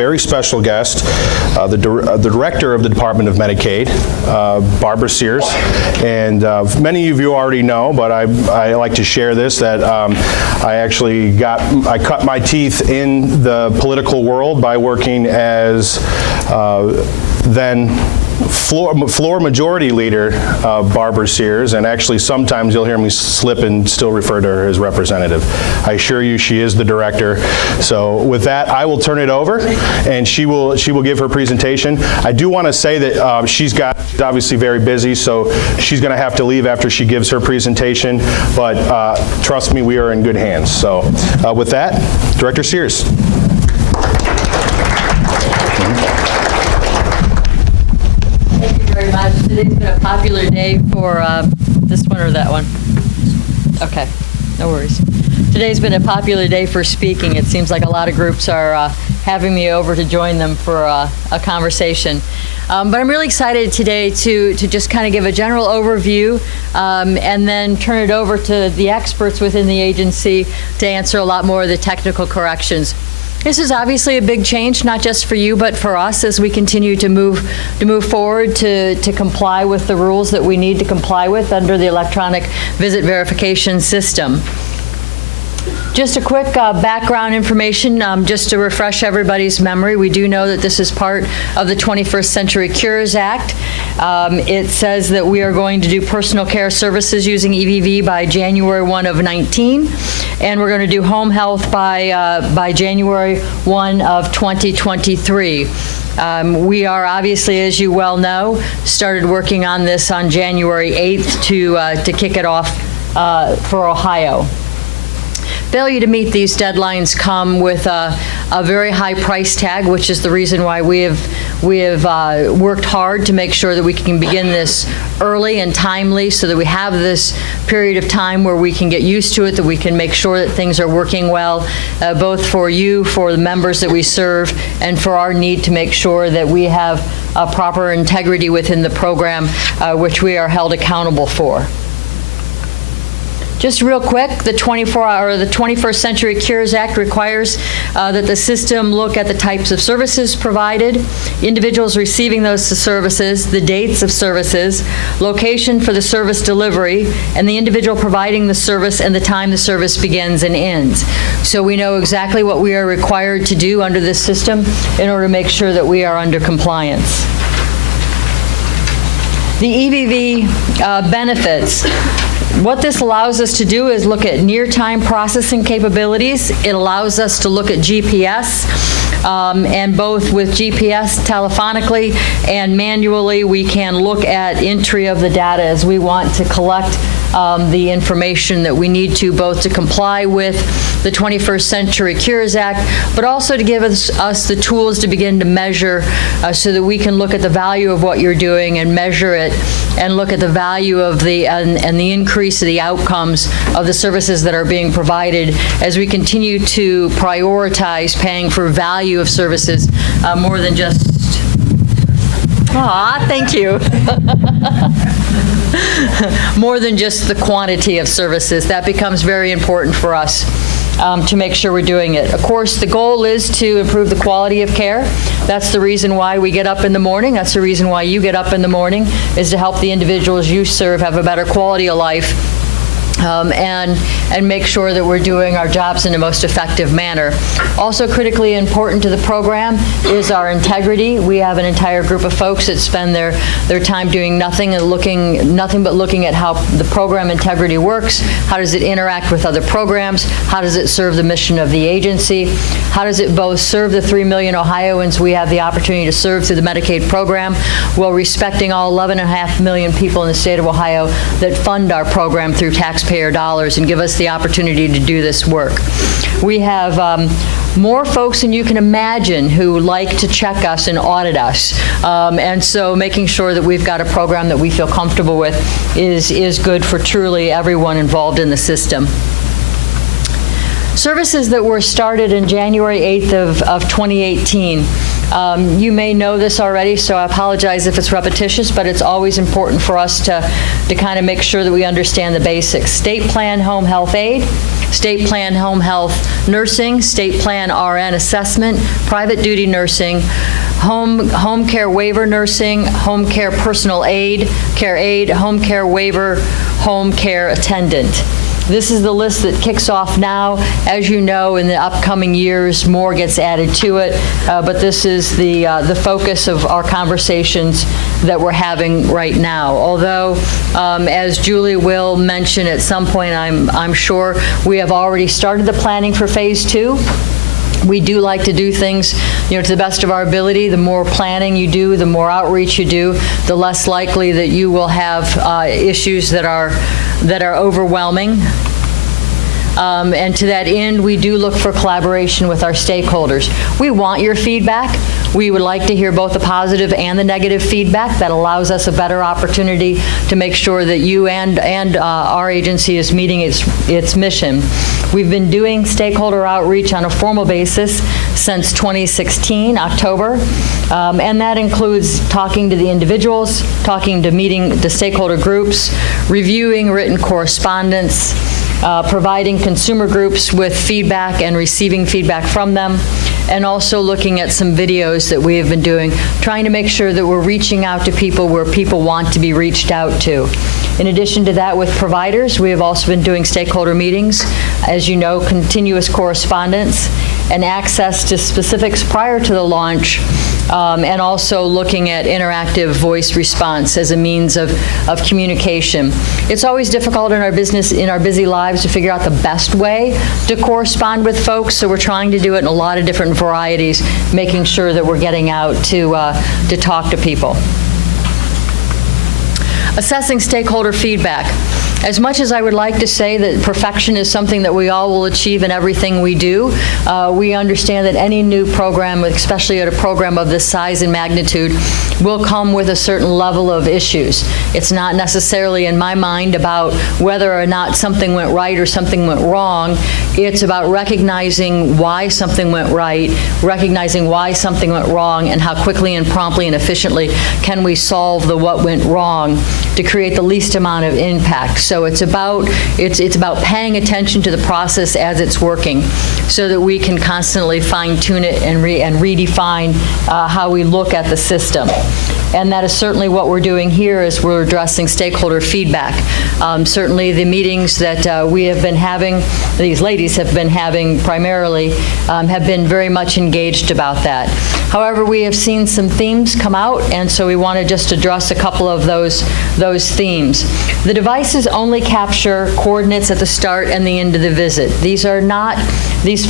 very special guest, the Director of the Department of Medicaid, Barbara Sears. And many of you already know, but I like to share this, that I cut my teeth in the political world by working as then floor majority leader Barbara Sears, and actually sometimes you'll hear me slip and still refer to her as representative. I assure you she is the director. So with that, I will turn it over and she will give her presentation. I do want to say that she's obviously very busy, so she's going to have to leave after she gives her presentation, but trust me, we are in good hands. So with that, Director Sears. Today's been a popular day for this one or that one. Okay, no worries. Today's been a popular day for speaking. It seems like a lot of groups are having me over to join them for a conversation. But I'm really excited today to just kind of give a general overview and then turn it over to the experts within the agency to answer a lot more of the technical corrections. This is obviously a big change, not just for you, but for us as we continue to move forward to comply with the rules that we need to comply with under the electronic visit verification system. Just a quick background information, just to refresh everybody's memory. We do know that this is part of the 21st Century Cures Act. It says that we are going to do personal care services using EVV by January 1 of 19, and we're going to do home health by January 1 of 2023. We are obviously, as you well know, started working on this on January 8th to kick it off for Ohio. Failure to meet these deadlines come with a very high price tag, which is the reason why we have worked hard to make sure that we can begin this early and timely so that we have this period of time where we can get used to it, that we can make sure that things are working well, both for you, for the members that we serve, and for our need to make sure that we have a proper integrity within the program, which we are held accountable for. Just real quick, the 21st Century Cures Act requires that the system look at the types of services provided, individuals receiving those services, the dates of services, location for the service delivery, and the individual providing the service and the time the service begins and ends. So we know exactly what we are required to do under this system in order to make sure that we are under compliance. The EVV benefits. What this allows us to do is look at near-time processing capabilities. It allows us to look at GPS, and both with GPS telephonically and manually, we can look at entry of the data as we want to collect the information that we need to, both to comply with the 21st Century Cures Act, but also to give us the tools to begin to measure so that we can look at the value of what you're doing and measure it and look at the value of and the increase of the outcomes of the services that are being provided as we continue to prioritize paying for value of services more than just, thank you. More than just the quantity of services. That becomes very important for us to make sure we're doing it. Of course, the goal is to improve the quality of care. That's the reason why we get up in the morning. That's the reason why you get up in the morning, is to help the individuals you serve have a better quality of life. And make sure that we're doing our jobs in the most effective manner. Also critically important to the program is our integrity. We have an entire group of folks that spend their time doing nothing but looking at how the program integrity works. How does it interact with other programs? How does it serve the mission of the agency? How does it both serve the 3 million Ohioans we have the opportunity to serve through the Medicaid program, while respecting all 11.5 million people in the state of Ohio that fund our program through taxpayer dollars and give us the opportunity to do this work. We have more folks than you can imagine who like to check us and audit us. And so making sure that we've got a program that we feel comfortable with is good for truly everyone involved in the system. Services that were started in January 8th of 2018. You may know this already, so I apologize if it's repetitious, but it's always important for us to kind of make sure that we understand the basics. State plan home health aid, state plan home health nursing, state plan RN assessment, private duty nursing, home care waiver nursing, home care personal aid, home care waiver, home care attendant. This is the list that kicks off now. As you know, in the upcoming years, more gets added to it, but this is the focus of our conversations that we're having right now. Although, as Julie will mention at some point, I'm sure, we have already started the planning for phase 2. We do like to do things, to the best of our ability. The more planning you do, the more outreach you do, the less likely that you will have issues that are overwhelming. And to that end, we do look for collaboration with our stakeholders. We want your feedback. We would like to hear both the positive and the negative feedback. That allows us a better opportunity to make sure that you and our agency is meeting its mission. We've been doing stakeholder outreach on a formal basis since 2016, October, and that includes talking to the individuals, talking to meeting the stakeholder groups, reviewing written correspondence, providing consumer groups with feedback and receiving feedback from them, and also looking at some videos that we have been doing, trying to make sure that we're reaching out to people where people want to be reached out to. In addition to that, with providers, we have also been doing stakeholder meetings, as you know, continuous correspondence, and access to specifics prior to the launch, and also looking at interactive voice response as a means of communication. It's always difficult in our busy lives to figure out the best way to correspond with folks, so we're trying to do it in a lot of different varieties, making sure that we're getting out to talk to people. Assessing stakeholder feedback. As much as I would like to say that perfection is something that we all will achieve in everything we do, we understand that any new program, especially at a program of this size and magnitude, will come with a certain level of issues. It's not necessarily, in my mind, about whether or not something went right or something went wrong. It's about recognizing why something went right, recognizing why something went wrong, and how quickly and promptly and efficiently can we solve the what went wrong to create the least amount of impact. So it's about paying attention to the process as it's working, so that we can constantly fine-tune it and redefine how we look at the system. And that is certainly what we're doing here, as we're addressing stakeholder feedback. Certainly the meetings that we have been having, these ladies have been having primarily, have been very much engaged about that. However, we have seen some themes come out, and so we want to just address a couple of those themes. The devices only capture coordinates at the start and the end of the visit. These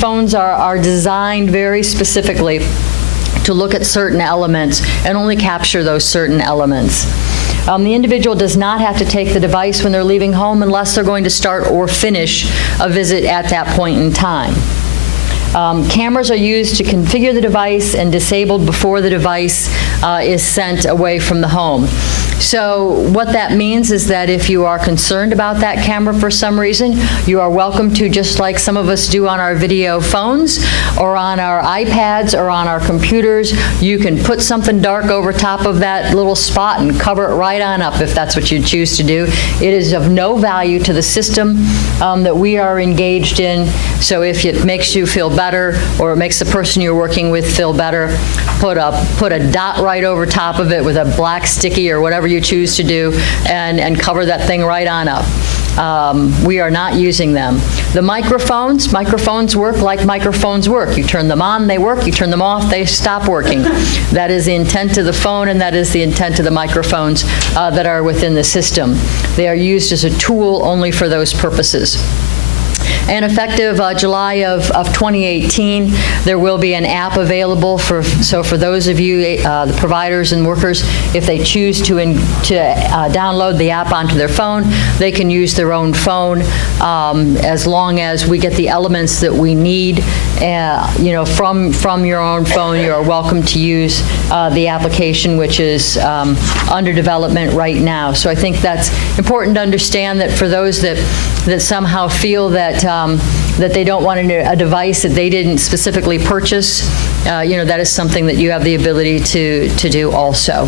phones are designed very specifically to look at certain elements and only capture those certain elements. The individual does not have to take the device when they're leaving home unless they're going to start or finish a visit at that point in time. Cameras are used to configure the device and disabled before the device is sent away from the home. So what that means is that if you are concerned about that camera for some reason, you are welcome to, just like some of us do on our video phones or on our iPads or on our computers, you can put something dark over top of that little spot and cover it right on up if that's what you choose to do. It is of no value to the system that we are engaged in. So if it makes you feel better, or it makes the person you're working with feel better, put a dot right over top of it with a black sticky or whatever you choose to do, and cover that thing right on up. We are not using them. The microphones work like microphones work. You turn them on, they work. You turn them off, they stop working. That is the intent of the phone, and that is the intent of the microphones that are within the system. They are used as a tool only for those purposes. And effective July of 2018, there will be an app available for those of you, the providers and workers, if they choose to download the app onto their phone, they can use their own phone as long as we get the elements that we need. From your own phone, you are welcome to use the application, which is under development right now. So I think that's important to understand, that for those that somehow feel that they don't want a device that they didn't specifically purchase, that is something that you have the ability to do also.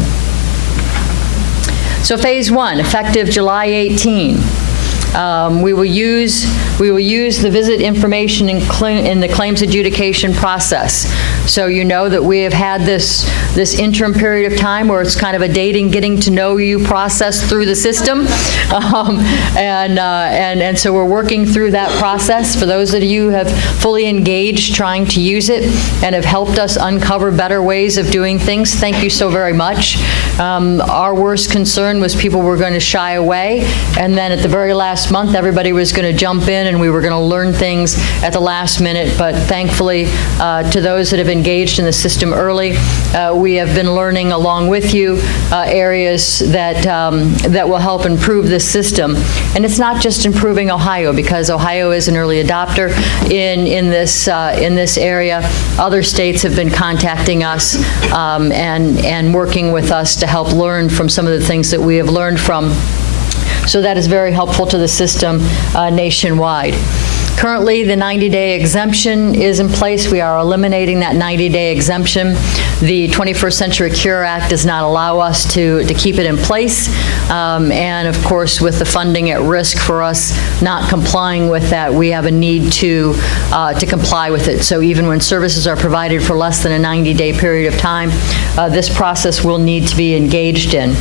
So phase 1, effective July 18. We will use the visit information in the claims adjudication process. So you know that we have had this interim period of time where it's kind of a dating, getting to know you process through the system. And so we're working through that process. For those of you who have fully engaged trying to use it and have helped us uncover better ways of doing things, thank you so very much. Our worst concern was people were going to shy away, and then at the very last month, everybody was going to jump in and we were going to learn things at the last minute. But thankfully, to those that have engaged in the system early, we have been learning along with you areas that will help improve this system. And it's not just improving Ohio, because Ohio is an early adopter in this area. Other states have been contacting us and working with us to help learn from some of the things that we have learned from. So that is very helpful to the system nationwide. Currently, the 90-day exemption is in place. We are eliminating that 90-day exemption. The 21st Century Cure Act does not allow us to keep it in place. And of course, with the funding at risk for us not complying with that, we have a need to comply with it. So even when services are provided for less than a 90-day period of time, this process will need to be engaged in.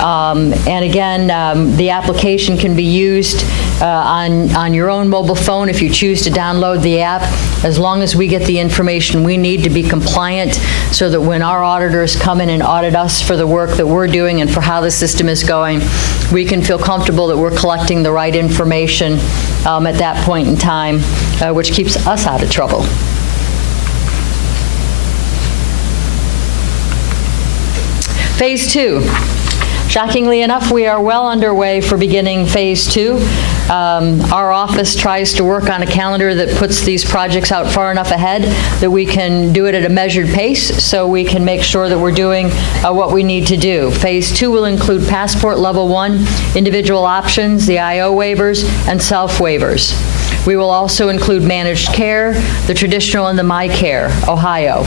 And again, the application can be used on your own mobile phone if you choose to download the app, as long as we get the information we need to be compliant, so that when our auditors come in and audit us for the work that we're doing and for how the system is going, we can feel comfortable that we're collecting the right information at that point in time, which keeps us out of trouble. Phase 2. Shockingly enough, we are well underway for beginning Phase 2. Our office tries to work on a calendar that puts these projects out far enough ahead that we can do it at a measured pace, so we can make sure that we're doing what we need to do. Phase 2 will include Passport Level 1, individual options, the IO waivers, and self-waivers. We will also include managed care, the traditional, and the MyCare, Ohio.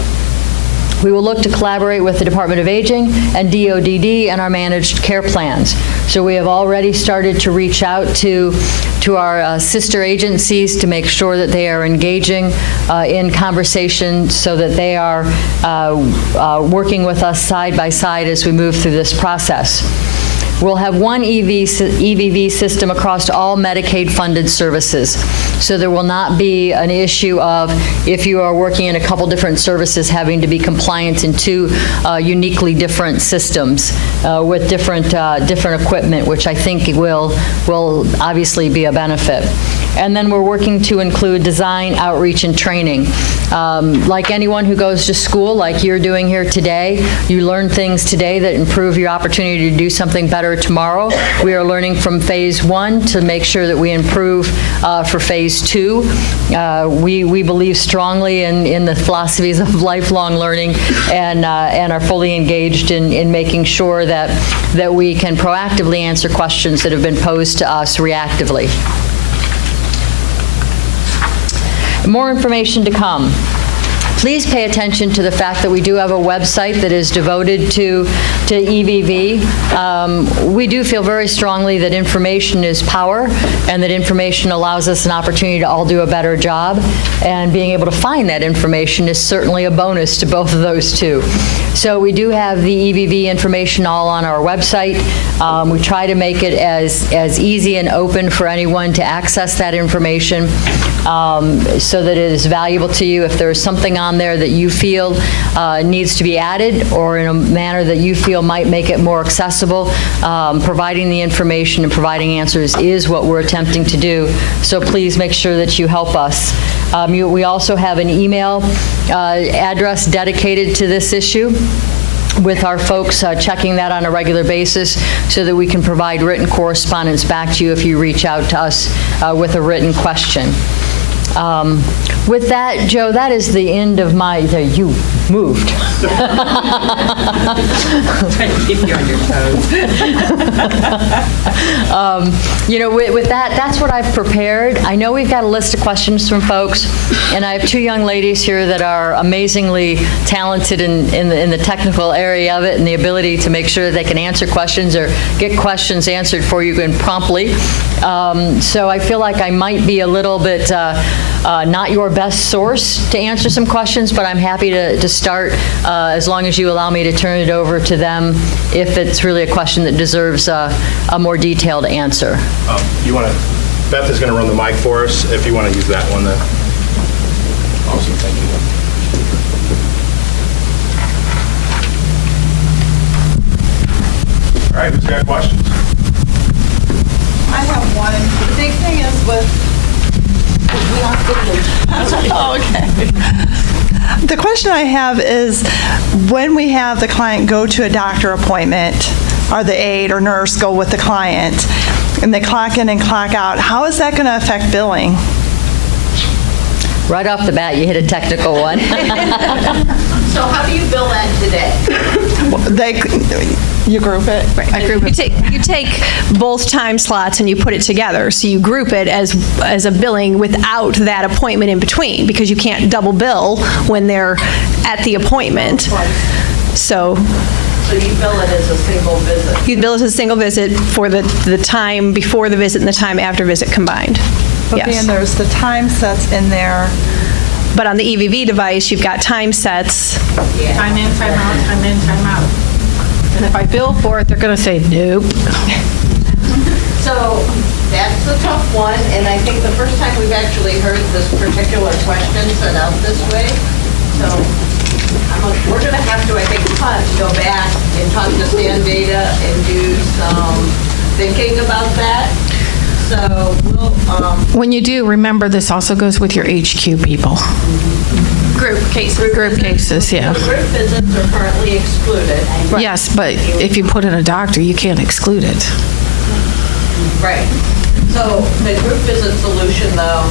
We will look to collaborate with the Department of Aging and DODD and our managed care plans. So we have already started to reach out to our sister agencies to make sure that they are engaging in conversation, so that they are working with us side by side as we move through this process. We'll have one EVV system across all Medicaid-funded services. So there will not be an issue of, if you are working in a couple different services, having to be compliant in two uniquely different systems with different equipment, which I think will obviously be a benefit. And then we're working to include design, outreach, and training. Like anyone who goes to school, like you're doing here today, you learn things today that improve your opportunity to do something better tomorrow. We are learning from Phase 1 to make sure that we improve for Phase 2. We believe strongly in the philosophies of lifelong learning, and are fully engaged in making sure that we can proactively answer questions that have been posed to us reactively. More information to come. Please pay attention to the fact that we do have a website that is devoted to EVV. We do feel very strongly that information is power, and that information allows us an opportunity to all do a better job. And being able to find that information is certainly a bonus to both of those two. So we do have the EVV information all on our website. We try to make it as easy and open for anyone to access that information, so that it is valuable to you. If there's something on there that you feel needs to be added, or in a manner that you feel might make it more accessible, providing the information and providing answers is what we're attempting to do. So please make sure that you help us. We also have an email address dedicated to this issue, with our folks checking that on a regular basis, so that we can provide written correspondence back to you if you reach out to us with a written question. With that, Joe, that is the end of my, you moved. Trying to keep you on your toes. With that, that's what I've prepared. I know we've got a list of questions from folks, and I have two young ladies here that are amazingly talented in the technical area of it and the ability to make sure that they can answer questions or get questions answered for you and promptly. So I feel like I might be a little bit not your best source to answer some questions, but I'm happy to start as long as you allow me to turn it over to them if it's really a question that deserves a more detailed answer. Beth is going to run the mic for us, if you want to use that one then. Awesome, thank you. All right, who's got questions? I have one. The big thing is Oh, okay. The question I have is, when we have the client go to a doctor appointment, or the aide or nurse go with the client, and they clock in and clock out, how is that going to affect billing? Right off the bat, you hit a technical one. So how do you bill that today? You group it? Right. I group it. You take both time slots and you put it together. So you group it as a billing without that appointment in between, because you can't double bill when they're at the appointment. So you bill it as a single visit? you bill it as a single visit for the time before the visit and the time after visit combined. But Yes. then there's the time sets in there. But on the EVV device, you've got time sets. Time in, time out, time in, time out. And if I bill for it, they're going to say, nope. So that's a tough one, and I think the first time we've actually heard this particular question set out this way. So we're going to have to, I think, go back and talk to Sand Data and do some thinking about that. So we'll... When you do, remember this also goes with your HQ people. Group cases. Group cases, yeah. Group visits are currently excluded. Yes, but if you put in a doctor, you can't exclude it. Right. So the group visit solution, though,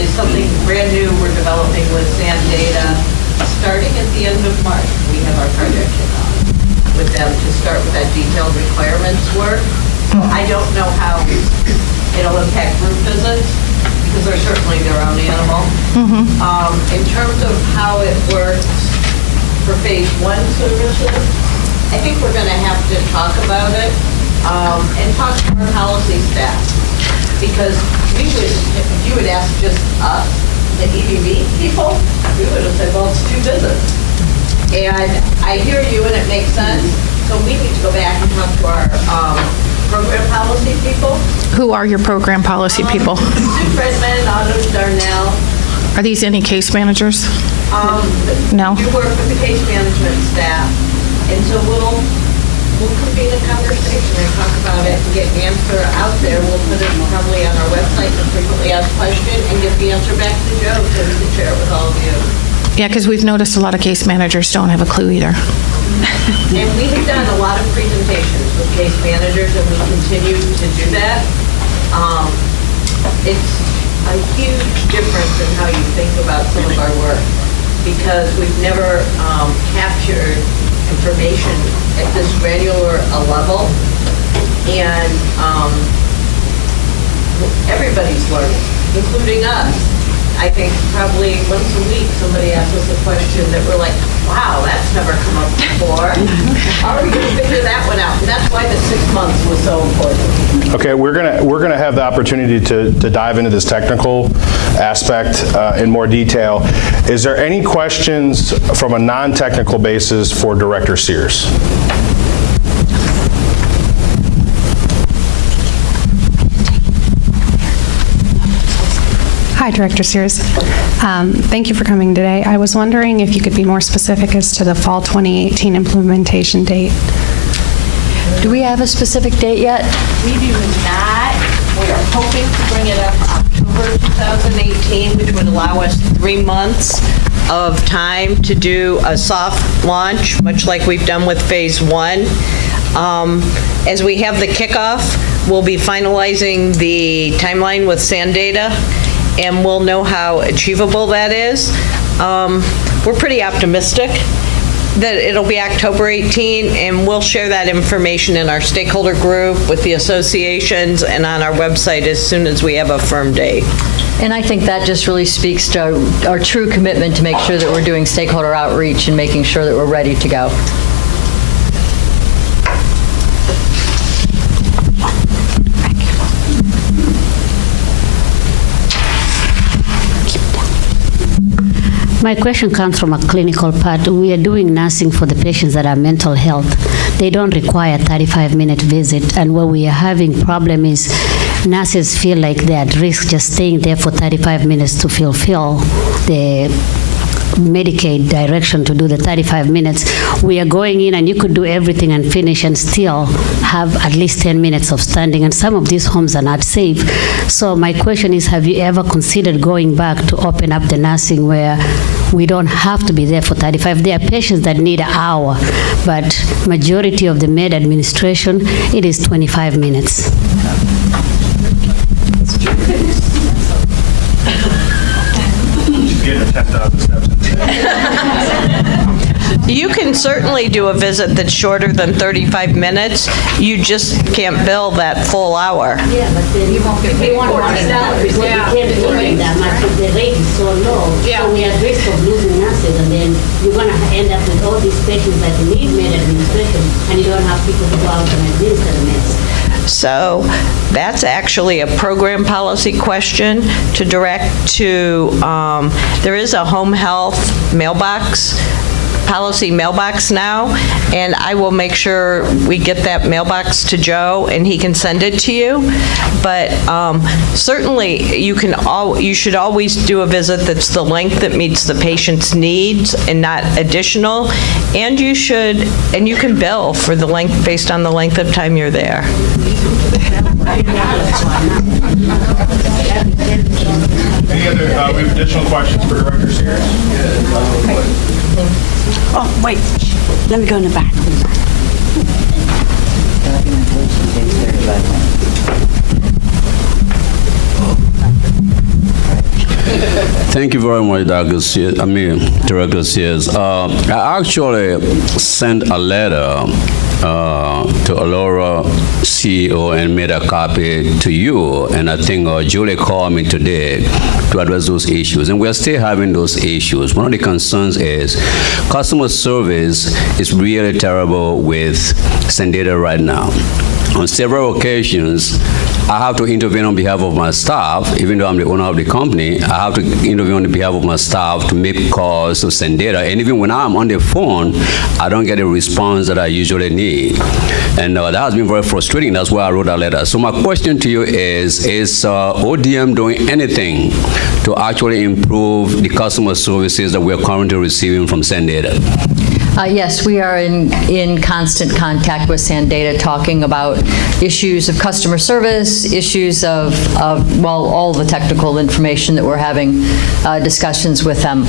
is something brand new we're developing with Sand Data. Starting at the end of March, we have our project kickoff with them to start with that detailed requirements work. I don't know how it'll impact group visits, because they're certainly their own animal. In terms of how it works for phase 1 services, I think we're going to have to talk about it and talk to our policy staff, because if you would ask just us, the EVV people, we would have said, well, it's 2 visits. And I hear you, and it makes sense. So we need to go back and talk to our program policy people. Who are your program policy people? Sue Fredman, Otto Darnell. Are these any case managers? No. You work with the case management staff, and so we'll convene a conversation and talk about it and get an answer out there. We'll put it probably on our website, the frequently asked question, and get the answer back to Joe so we can share it with all of you. Yeah, because we've noticed a lot of case managers don't have a clue either. And we have done a lot of presentations with case managers, and we continue to do that. It's a huge difference in how you think about some of our work, because we've never captured information at this granular a level, and everybody's learning, including us. I think probably once a week somebody asks us a question that we're like, wow, that's never come up before. How are we going to figure that one out? And that's why the 6 months was so important. Okay, we're gonna have the opportunity to dive into this technical aspect in more detail. Is there any questions from a non-technical basis for Director Sears? Hi, Director Sears. Thank you for coming today. I was wondering if you could be more specific as to the fall 2018 implementation date. Do we have a specific date yet? We do not. We are hoping to bring it up October 2018, which would allow us 3 months of time to do a soft launch, much like we've done with phase 1. As we have the kickoff, we'll be finalizing the timeline with Sand Data, and we'll know how achievable that is. We're pretty optimistic that it'll be October 18, and we'll share that information in our stakeholder group with the associations and on our website as soon as we have a firm date. And I think that just really speaks to our true commitment to make sure that we're doing stakeholder outreach and making sure that we're ready to go. My question comes from a clinical part. We are doing nursing for the patients that are mental health. They don't require a 35-minute visit, and what we are having problem is nurses feel like they're at risk just staying there for 35 minutes to fulfill the Medicaid direction to do the 35 minutes. We are going in and you could do everything and finish and still have at least 10 minutes of standing, and some of these homes are not safe. So my question is, have you ever considered going back to open up the nursing where we don't have to be there for 35? There are patients that need an hour, but majority of the med administration, it is 25 minutes. Getting 10,000 steps in. You can certainly do a visit that's shorter than 35 minutes. You just can't bill that full hour. Yeah, but then you won't get paid for it because we can't do it that much. The rate is so low. So we are at risk of losing nurses, and then you're going to end up with all these patients that need med administration, and you don't have people to go out and administer the meds. So that's actually a program policy question to direct to, there is a home health mailbox, policy mailbox now, and I will make sure we get that mailbox to Joe and he can send it to you. But certainly you should always do a visit that's the length that meets the patient's needs and not additional. And you can bill for the length based on the length of time you're there. Any other, we have additional questions for Director Sears? Oh, wait, let me go in the back. Thank you very much, Director Sears. I actually sent a letter to Alora CEO and made a copy to you, and I think Julie called me today to address those issues, and we're still having those issues. One of the concerns is customer service is really terrible with Sendata right now. On several occasions, I have to intervene on behalf of my staff, even though I'm the owner of the company. I have to intervene on behalf of my staff to make calls to Sendata, and even when I'm on the phone, I don't get the response that I usually need. And that has been very frustrating. That's why I wrote a letter. So my question to you is ODM doing anything to actually improve the customer services that we're currently receiving from Sendata? Yes, we are in constant contact with Sendata, talking about issues of customer service, issues of all the technical information that we're having discussions with them.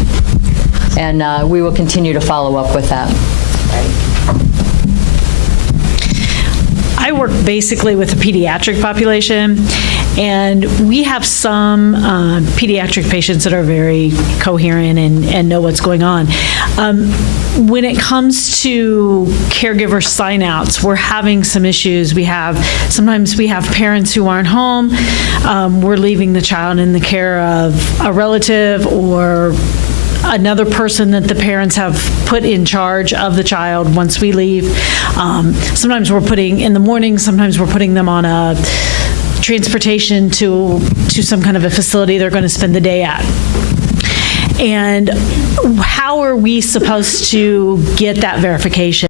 And we will continue to follow up with that. I work basically with the pediatric population, and we have some pediatric patients that are very coherent and know what's going on. When it comes to caregiver sign-outs, we're having some issues. Sometimes we have parents who aren't home. We're leaving the child in the care of a relative or another person that the parents have put in charge of the child once we leave. Sometimes we're putting in the morning, sometimes we're putting them on a transportation to some kind of a facility they're going to spend the day at. And how are we supposed to get that verification?